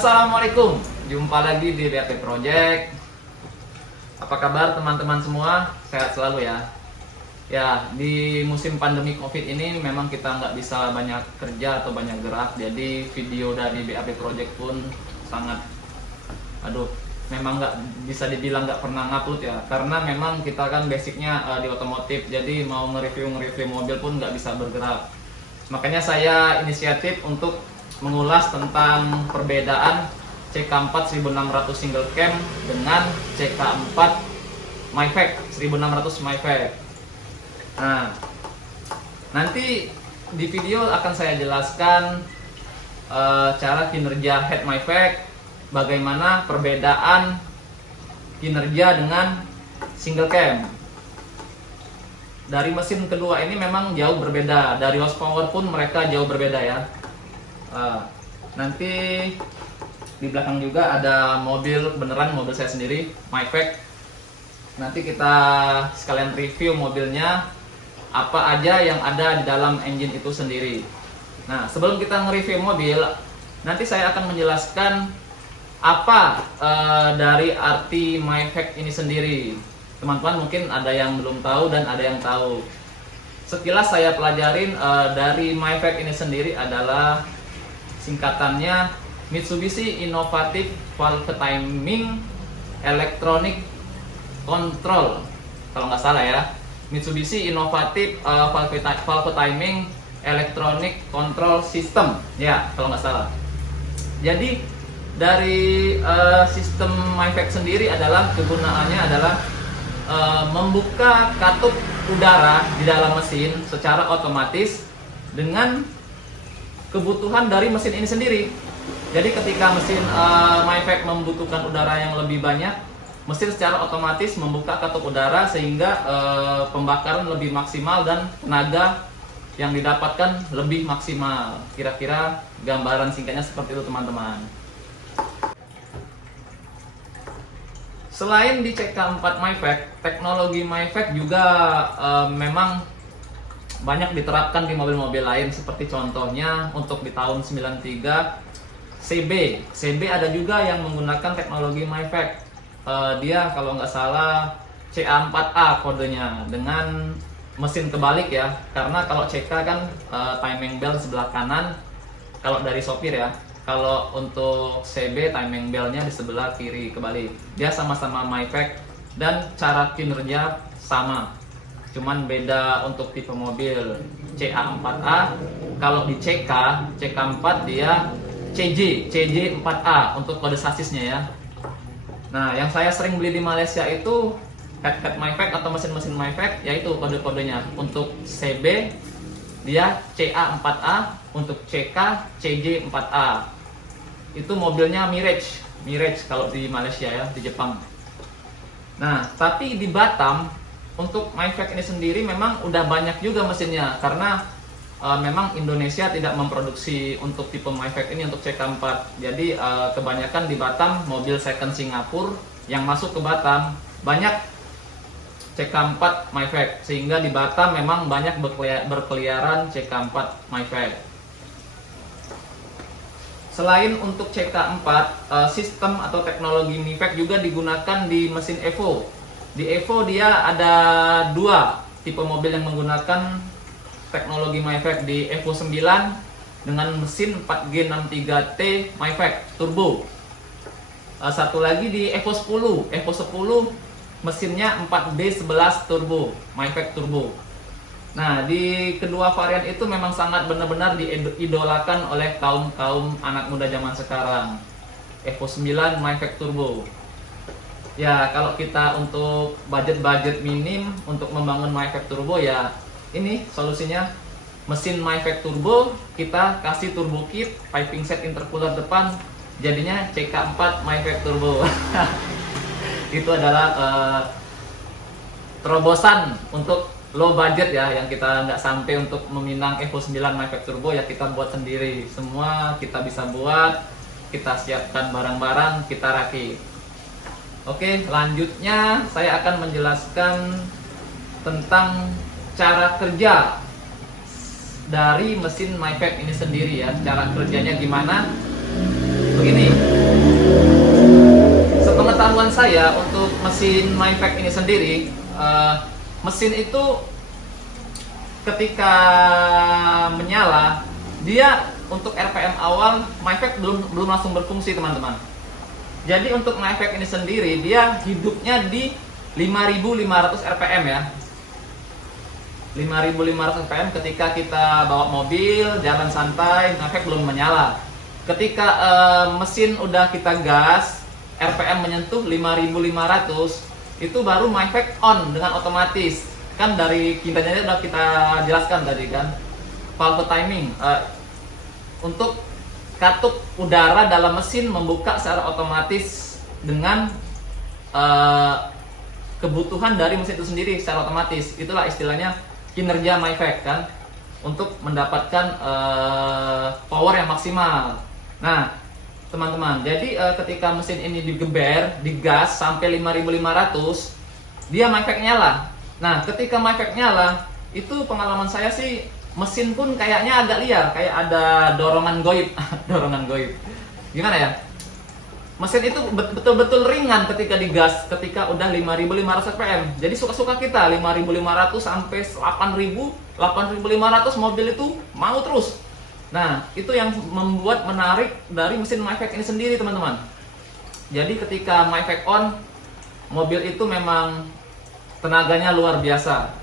Assalamualaikum, jumpa lagi di BAP Project. Apa kabar teman-teman semua? Sehat selalu ya. Ya, di musim pandemi COVID ini memang kita nggak bisa banyak kerja atau banyak gerak. Jadi video dari BAP Project pun sangat, memang nggak bisa dibilang nggak pernah ngupload ya. Karena memang kita kan basicnya di otomotif. Jadi mau nge-review mobil pun nggak bisa bergerak. Makanya saya inisiatif untuk mengulas tentang perbedaan CK4 1600 single cam dengan CK4 MyFact 1600 MyFact. Nah, nanti di video akan saya jelaskan cara kinerja head MyFact, bagaimana perbedaan kinerja dengan single cam. Dari mesin kedua ini memang jauh berbeda, dari horsepower pun mereka jauh berbeda ya. Nanti di belakang juga ada mobil beneran, mobil saya sendiri, MyFact. Nanti kita sekalian review mobilnya, apa aja yang ada di dalam engine itu sendiri. Nah, sebelum kita nge-review mobil, nanti saya akan menjelaskan apa dari arti MyFact ini sendiri. Teman-teman mungkin ada yang belum tahu dan ada yang tahu. Sekilas saya pelajarin dari MyFact ini sendiri adalah singkatannya Mitsubishi Innovative Valve Timing Electronic Control, kalau nggak salah ya, Mitsubishi Innovative Valve Timing Electronic Control System ya, kalau nggak salah. Jadi dari sistem MyFact sendiri adalah kegunaannya adalah membuka katup udara di dalam mesin secara otomatis dengan kebutuhan dari mesin ini sendiri. Jadi ketika mesin MyFact membutuhkan udara yang lebih banyak, mesin secara otomatis membuka katup udara sehingga pembakaran lebih maksimal dan tenaga yang didapatkan lebih maksimal. Kira-kira gambaran singkatnya seperti itu teman-teman. Selain di CK4 MyFact, teknologi MyFact juga memang banyak diterapkan di mobil-mobil lain, seperti contohnya untuk di tahun 93 CB ada juga yang menggunakan teknologi MyFact. Dia kalau nggak salah CA4A kodenya dengan mesin kebalik ya, karena kalau CK kan timing belt sebelah kanan kalau dari sopir ya. Kalau untuk CB timing beltnya di sebelah kiri kebalik. Dia sama-sama MyFact dan cara kinerja sama. Cuman beda untuk tipe mobil CA4A. Kalau di CK4 dia CJ4A untuk kode sasisnya ya. Nah, yang saya sering beli di Malaysia itu head MyFact atau mesin-mesin MyFact, yaitu kode-kodenya. Untuk CB dia CA4A, untuk CK CJ4A. Itu mobilnya Mirage kalau di Malaysia ya, di Jepang. Nah, tapi di Batam untuk MyFact ini sendiri memang udah banyak juga mesinnya, karena memang Indonesia tidak memproduksi untuk tipe MyFact ini untuk CK4. Jadi kebanyakan di Batam mobil second Singapura yang masuk ke Batam banyak CK4 MyFact, sehingga di Batam memang banyak berkeliaran CK4 MyFact. Selain untuk CK4, sistem atau teknologi MyFact juga digunakan di mesin Evo. Di Evo dia ada dua tipe mobil yang menggunakan teknologi MyFact, di Evo 9 dengan mesin 4G63T MyFact turbo. Satu lagi di Evo 10. Evo 10 mesinnya 4B11 turbo, MyFact turbo. Nah, di kedua varian itu memang sangat benar-benar diidolakan oleh kaum anak muda zaman sekarang. Evo 9 MyFact turbo. Ya, kalau kita untuk budget minim untuk membangun MyFact turbo ya ini solusinya. Mesin MyFact turbo kita kasih turbo kit, piping set intercooler depan, jadinya CK4 MyFact turbo. Itu adalah terobosan untuk low budget ya, yang kita nggak sampai untuk meminang Evo 9 MyFact turbo ya, kita buat sendiri. Semua kita bisa buat, kita siapkan barang-barang, kita rakit. Oke, lanjutnya saya akan menjelaskan tentang cara kerja dari mesin MyFact ini sendiri ya. Cara kerjanya gimana, begini, sepengetahuan saya untuk mesin MyFact ini sendiri, mesin itu ketika menyala, dia untuk RPM awal MyFact belum langsung berfungsi, teman-teman. Jadi untuk MyFact ini sendiri dia hidupnya di 5.500 RPM ya. 5.500 RPM ketika kita bawa mobil, jalan santai, MyFact belum menyala. Ketika mesin udah kita gas, RPM menyentuh 5.500, itu baru MyFact on dengan otomatis. Kan dari kinerjanya udah kita jelaskan tadi kan, valve timing, untuk katup udara dalam mesin membuka secara otomatis dengan kebutuhan dari mesin itu sendiri secara otomatis. Itulah istilahnya kinerja MyFact kan, untuk mendapatkan power yang maksimal. Nah teman-teman, jadi ketika mesin ini digeber, digas sampai 5.500, dia MyFact nyala. Nah ketika MyFact nyala, itu pengalaman saya sih mesin pun kayaknya agak liar, kayak ada dorongan goib. Dorongan goib gimana ya, mesin itu betul-betul ringan ketika digas, ketika udah 5.500 rpm. Jadi suka-suka kita, 5.500 sampai 8.500 mobil itu mau terus. Nah itu yang membuat menarik dari mesin MyFact ini sendiri, teman-teman. Jadi ketika MyFact on, mobil itu memang tenaganya luar biasa.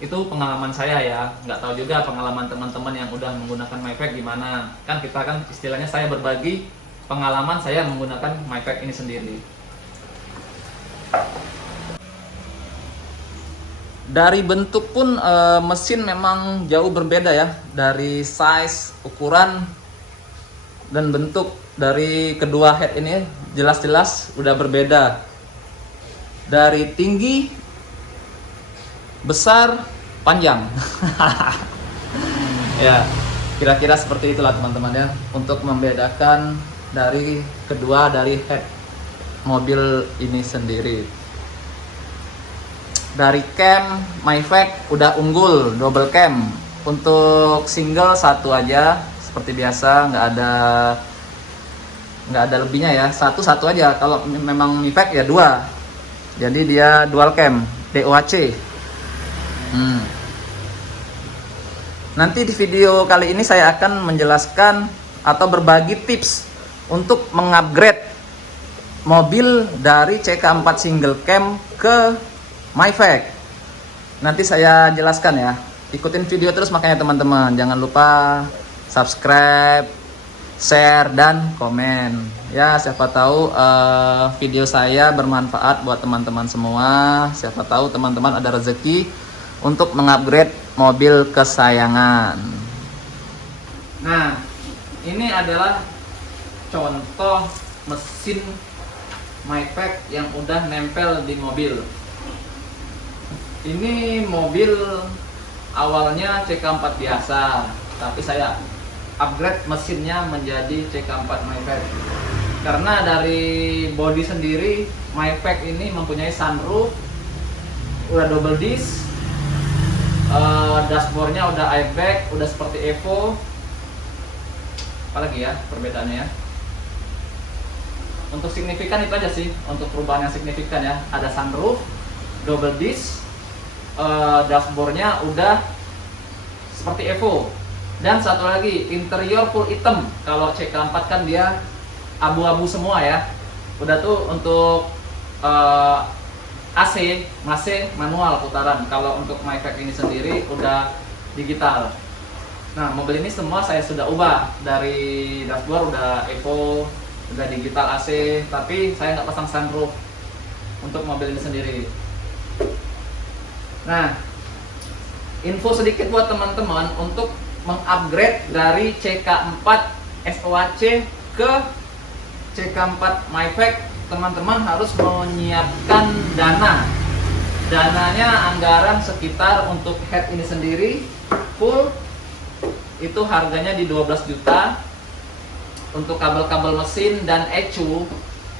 Itu pengalaman saya ya, nggak tahu juga pengalaman teman-teman yang udah menggunakan MyFact gimana. Kan kita kan istilahnya saya berbagi pengalaman saya menggunakan MyFact ini sendiri. Dari bentuk pun mesin memang jauh berbeda ya, dari size, ukuran, dan bentuk dari kedua head ini jelas-jelas udah berbeda. Dari tinggi, besar, panjang. Ya, kira-kira seperti itulah teman-teman ya, untuk membedakan dari kedua dari head mobil ini sendiri. Dari cam, MyFact udah unggul, double cam. Untuk single satu aja seperti biasa, nggak ada lebihnya ya, satu aja. Kalau memang MyFact ya dua, jadi dia dual cam, DOHC. Nanti di video kali ini saya akan menjelaskan atau berbagi tips untuk mengupgrade mobil dari CK4 single cam ke MyFact. Nanti saya jelaskan ya. Ikutin video terus makanya teman-teman. Jangan lupa subscribe, share, dan komen. Ya, siapa tahu video saya bermanfaat buat teman-teman semua. Siapa tahu teman-teman ada rezeki untuk mengupgrade mobil kesayangan. Nah, ini adalah contoh mesin MyFact yang udah nempel di mobil. Ini mobil awalnya CK4 biasa, tapi saya upgrade mesinnya menjadi CK4 MyFact. Karena dari body sendiri MyFact ini mempunyai sunroof, udah double disc, dashboardnya udah airbag, udah seperti Evo. Apalagi ya perbedaannya ya. Untuk signifikan itu aja sih, untuk perubahan yang signifikan ya. Ada sunroof, double disc, dashboardnya udah seperti Evo. Dan satu lagi, interior full hitam. Kalau CK4 kan dia abu-abu semua ya. Udah tuh untuk AC masih manual putaran. Kalau untuk MyFact ini sendiri udah digital. Nah, mobil ini semua saya sudah ubah. Dari dashboard udah Evo, udah digital AC, tapi saya nggak pasang sunroof untuk mobil ini sendiri. Nah, info sedikit buat teman-teman untuk mengupgrade dari CK4 SOHC ke CK4 MyFact. Teman-teman harus menyiapkan dana. Dananya anggaran sekitar untuk head ini sendiri full itu harganya di 12 juta. Untuk kabel-kabel mesin dan ECU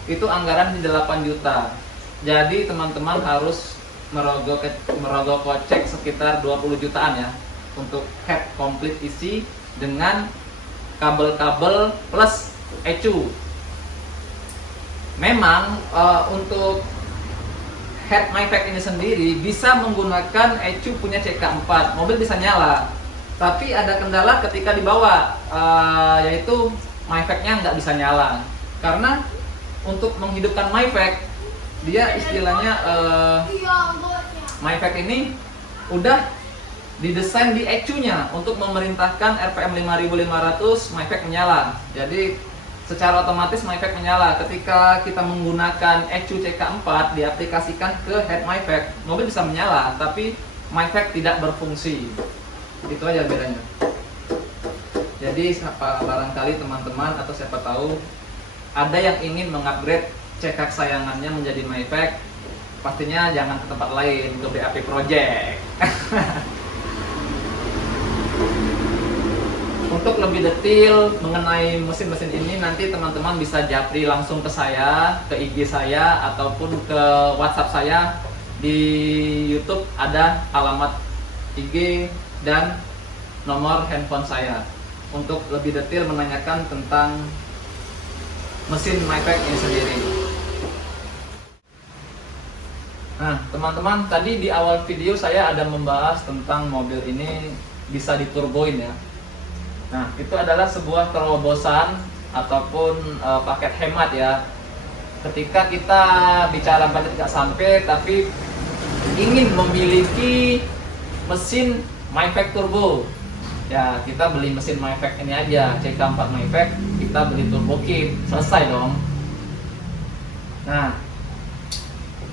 itu anggaran di 8 juta. Jadi teman-teman harus merogoh kocek sekitar 20 jutaan ya untuk head komplit isi dengan kabel-kabel plus ECU. Memang untuk head MyFact ini sendiri bisa menggunakan ECU punya CK4, mobil bisa nyala. Tapi ada kendala ketika dibawa, yaitu MyFact-nya nggak bisa nyala. Karena untuk menghidupkan MyFact, dia istilahnya MyFact ini udah didesain di ECU-nya untuk memerintahkan RPM 5500 MyFact menyala. Jadi secara otomatis MyFact menyala. Ketika kita menggunakan ECU CK4 diaplikasikan ke head MyFact, mobil bisa menyala, tapi MyFact tidak berfungsi. Itu aja bedanya. Jadi barangkali teman-teman atau siapa tahu ada yang ingin mengupgrade CK kesayangannya menjadi MyFact, pastinya jangan ke tempat lain, ke BAP Project. Untuk lebih detail mengenai mesin-mesin ini, nanti teman-teman bisa japri langsung ke saya, ke IG saya, ataupun ke WhatsApp saya. Di YouTube ada alamat IG dan nomor handphone saya untuk lebih detail menanyakan tentang mesin MyFact ini sendiri. Nah, teman-teman, tadi di awal video saya ada membahas tentang mobil ini bisa diturboin ya. Nah, itu adalah sebuah terobosan ataupun paket hemat ya. Ketika kita bicara budget nggak sampai, tapi ingin memiliki mesin MyFact turbo, ya kita beli mesin MyFact ini aja, CK4 MyFact, kita beli turbo kit, selesai dong. Nah,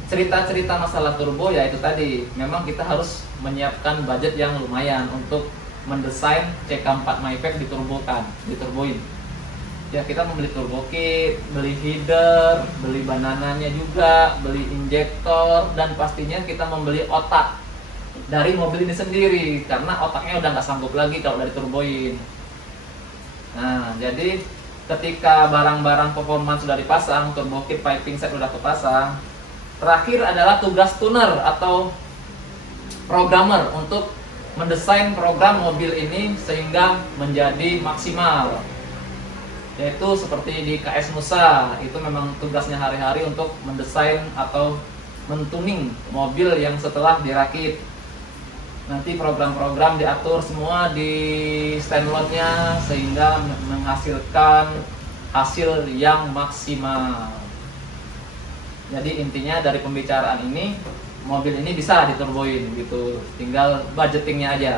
cerita-cerita masalah turbo ya itu tadi, memang kita harus menyiapkan budget yang lumayan untuk mendesain CK4 MyFact diturboin. Ya kita membeli turbo kit, beli header, beli banananya juga, beli injektor, dan pastinya kita membeli otak dari mobil ini sendiri karena otaknya udah nggak sanggup lagi kalau udah diturboin. Nah, jadi ketika barang-barang performance sudah dipasang, turbo kit, piping set udah kepasang, terakhir adalah tugas tuner atau programmer untuk mendesain program mobil ini sehingga menjadi maksimal. Yaitu seperti di KS Musa, itu memang tugasnya hari-hari untuk mendesain atau mentuning mobil yang setelah dirakit. Nanti program-program diatur semua di stand-loadnya sehingga menghasilkan hasil yang maksimal. Jadi intinya dari pembicaraan ini, mobil ini bisa diturboin gitu, tinggal budgetingnya aja.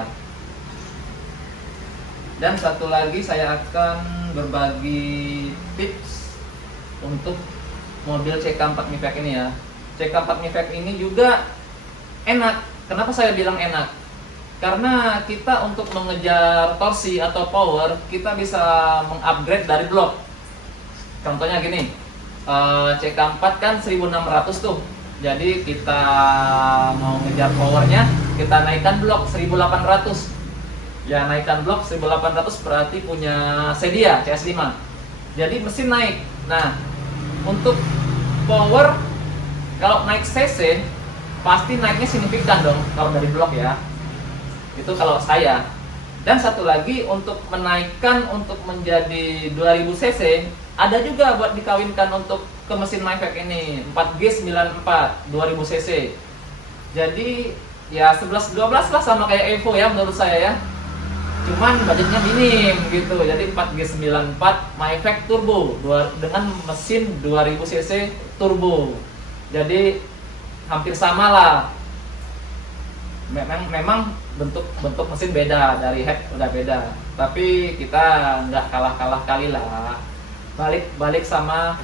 Dan satu lagi saya akan berbagi tips untuk mobil CK4 MyFact ini ya. CK4 MyFact ini juga enak. Kenapa saya bilang enak? Karena kita untuk mengejar torsi atau power, kita bisa mengupgrade dari blok. Contohnya gini, CK4 kan 1600 tuh. Jadi kita mau ngejar powernya, kita naikkan blok 1800. Ya naikkan blok 1800 berarti punya Sedia CS5. Jadi mesin naik. Nah, untuk power kalau naik CC pasti naiknya signifikan dong kalau dari blok ya. Itu kalau saya. Dan satu lagi untuk menaikkan untuk menjadi 2000 cc ada juga buat dikawinkan untuk ke mesin MyFact ini 4G94 2000 cc. Jadi ya 11-12 lah sama kayak Evo ya menurut saya ya. Cuman budgetnya minim gitu. Jadi 4G94 MyFact turbo dengan mesin 2000 cc turbo. Jadi hampir sama lah. Memang bentuk mesin beda, dari head udah beda. Tapi kita nggak kalah kali lah. Balik sama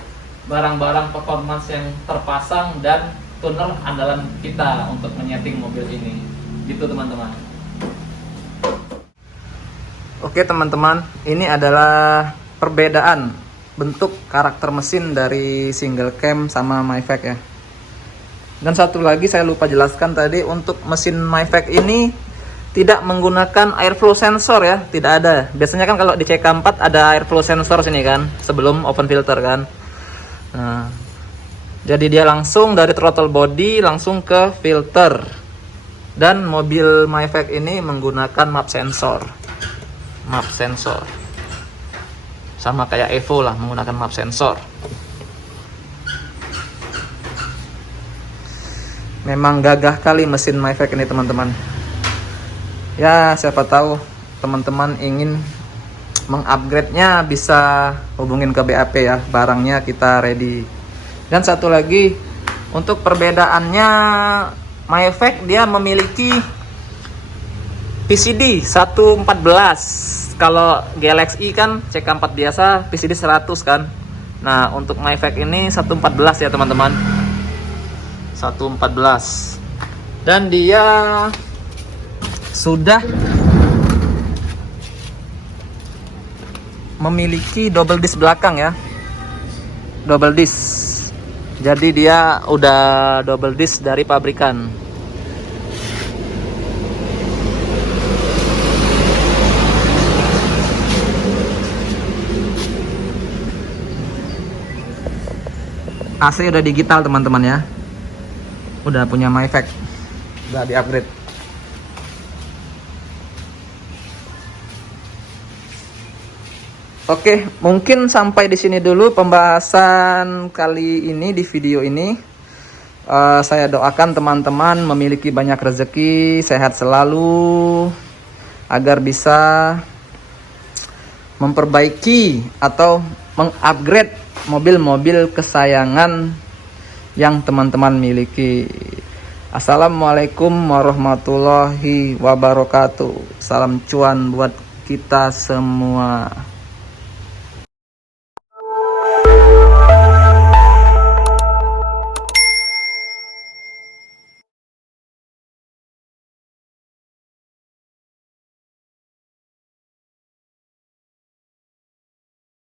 barang-barang performance yang terpasang dan tuner andalan kita untuk menyeting mobil ini. Gitu teman-teman. Oke teman-teman, ini adalah perbedaan bentuk karakter mesin dari single cam sama MyFact ya. Dan satu lagi saya lupa jelaskan tadi, untuk mesin MyFact ini tidak menggunakan airflow sensor ya, tidak ada. Biasanya kan kalau di CK4 ada airflow sensor sini kan, sebelum open filter kan. Nah, jadi dia langsung dari throttle body langsung ke filter. Dan mobil MyFact ini menggunakan map sensor. Sama kayak Evo lah, menggunakan map sensor. Memang gagah kali mesin Mavic ini teman-teman. Ya siapa tahu teman-teman ingin mengupgrade-nya bisa hubungin ke BAP ya, barangnya kita ready. Dan satu lagi untuk perbedaannya, Mavic dia memiliki PCD 114. Kalau Galaxy kan CK4 biasa PCD 100 kan. Nah untuk Mavic ini 114 ya teman-teman, 114. Dan dia sudah memiliki double disk belakang ya, double disk. Jadi dia udah double disk dari pabrikan. AC udah digital teman-teman ya, udah punya Mavic, udah di upgrade. Oke, mungkin sampai di sini dulu pembahasan kali ini di video ini. Saya doakan teman-teman memiliki banyak rezeki, sehat selalu, agar bisa memperbaiki atau mengupgrade mobil-mobil kesayangan yang teman-teman miliki. Assalamualaikum warahmatullahi wabarakatuh. Salam cuan buat kita semua.